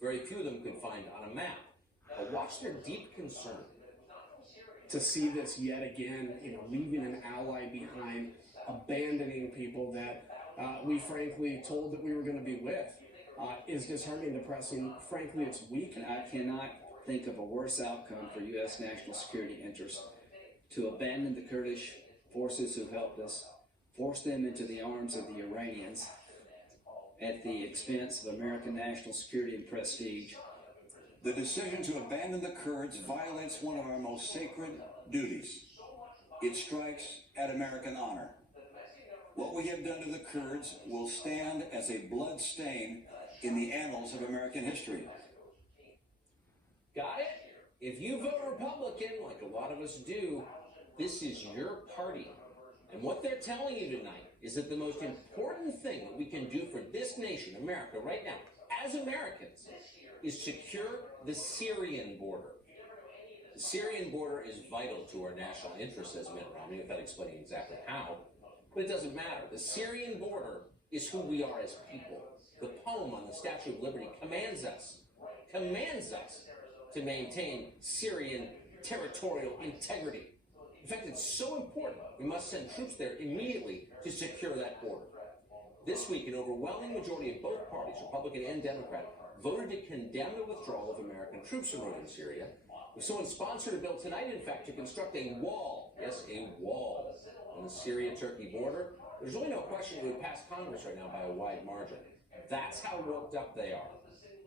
very few of them could find on a map. But watch their deep concern. To see this yet again, leaving an ally behind, abandoning people that we frankly told that we were going to be with, is disheartening, depressing. Frankly, it's weak. And I cannot think of a worse outcome for U.S. national security interests to abandon the Kurdish forces who helped us, force them into the arms of the Iranians at the expense of American national security and prestige. The decision to abandon the Kurds violates one of our most sacred duties. It strikes at American honor. What we have done to the Kurds will stand as a blood stain in the annals of American history. Got it? If you vote Republican, like a lot of us do, this is your party. And what they're telling you tonight is that the most important thing that we can do for this nation, America, right now, as Americans, is secure the Syrian border. The Syrian border is vital to our national interests, as Mitt Romney, without explaining exactly how. But it doesn't matter. The Syrian border is who we are as people. The poem on the Statue of Liberty commands us to maintain Syrian territorial integrity. In fact, it's so important, we must send troops there immediately to secure that border. This week, an overwhelming majority of both parties, Republican and Democrat, voted to condemn the withdrawal of American troops from northern Syria. Someone sponsored a bill tonight, in fact, to construct a wall, yes, a wall, on the Syria-Turkey border. There's really no question it would pass Congress right now by a wide margin. That's how worked up they are.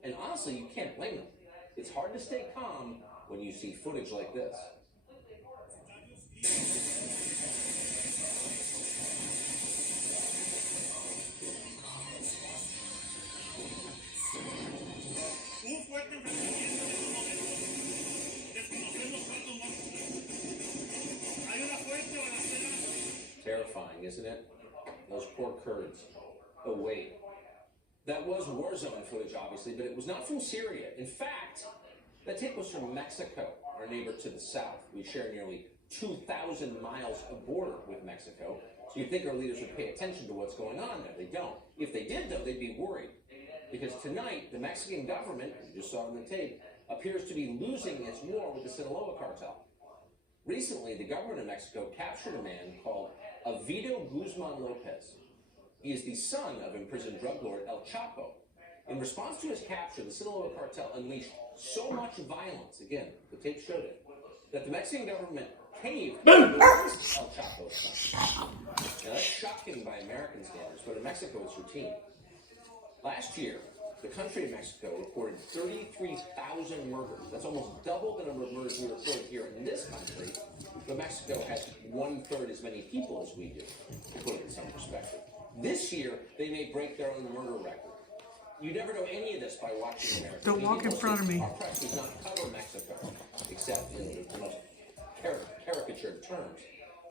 And honestly, you can't blame them. It's hard to stay calm when you see footage like this. Terrifying, isn't it? Those poor Kurds. The weight. That was war zone footage, obviously, but it was not from Syria. In fact, that tape was from Mexico, our neighbor to the south. We share nearly 2,000 miles of border with Mexico, so you'd think our leaders would pay attention to what's going on there. They don't. If they did, though, they'd be worried. Because tonight, the Mexican government, as you just saw in the tape, appears to be losing its war with the Sinaloa cartel. Recently, the government of Mexico captured a man called Ovidio Guzman Lopez. He is the son of imprisoned drug lord El Chapo. In response to his capture, the Sinaloa cartel unleashed so much violence, again, the tape showed it, that the Mexican government caved to release El Chapo's son. Now, that's shocking by American standards, but in Mexico it's routine. Last year, the country of Mexico reported 33,000 murders. That's almost double the number of murders we reported here in this country, but Mexico has 1/3 as many people as we do, to put it in some perspective. This year, they may break their own murder record. You never know any of this by watching America. Don't walk in front of me. Our press does not cover Mexico, except in the most caricatured terms.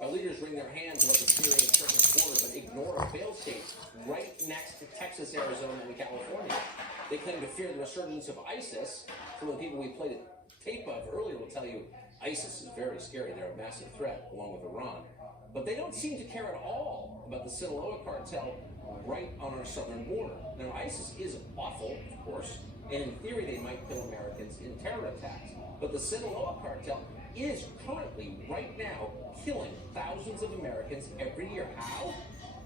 Our leaders wring their hands about the Syrian-Turkish border, but ignore a failed state right next to Texas, Arizona, and California. They claim to fear the resurgence of ISIS. Some of the people we played a tape of earlier will tell you ISIS is very scary. They're a massive threat, along with Iran. But they don't seem to care at all about the Sinaloa cartel right on our southern border. Now, ISIS is awful, of course, and in theory they might kill Americans in terror attacks. But the Sinaloa cartel is currently, right now, killing thousands of Americans every year. How?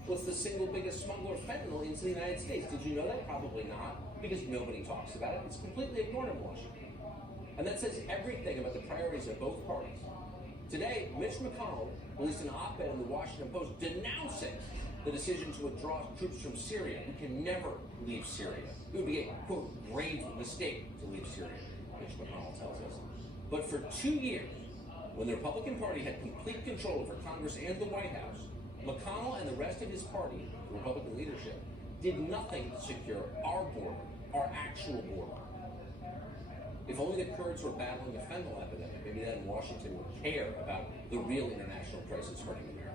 Well, it's the single biggest smuggler of fentanyl into the United States. Did you know that? Probably not, because nobody talks about it. It's completely ignored in Washington. And that says everything about the priorities of both parties. Today, Mitch McConnell released an op-ed in the Washington Post denouncing the decision to withdraw troops from Syria. We can never leave Syria. It would be a, quote, grave mistake to leave Syria, Mitch McConnell tells us. But for 2 years, when the Republican Party had complete control over Congress and the White House, McConnell and the rest of his party, the Republican leadership, did nothing to secure our border, our actual border. If only the Kurds were battling a fentanyl epidemic, maybe then Washington would care about the real international crisis hurting America.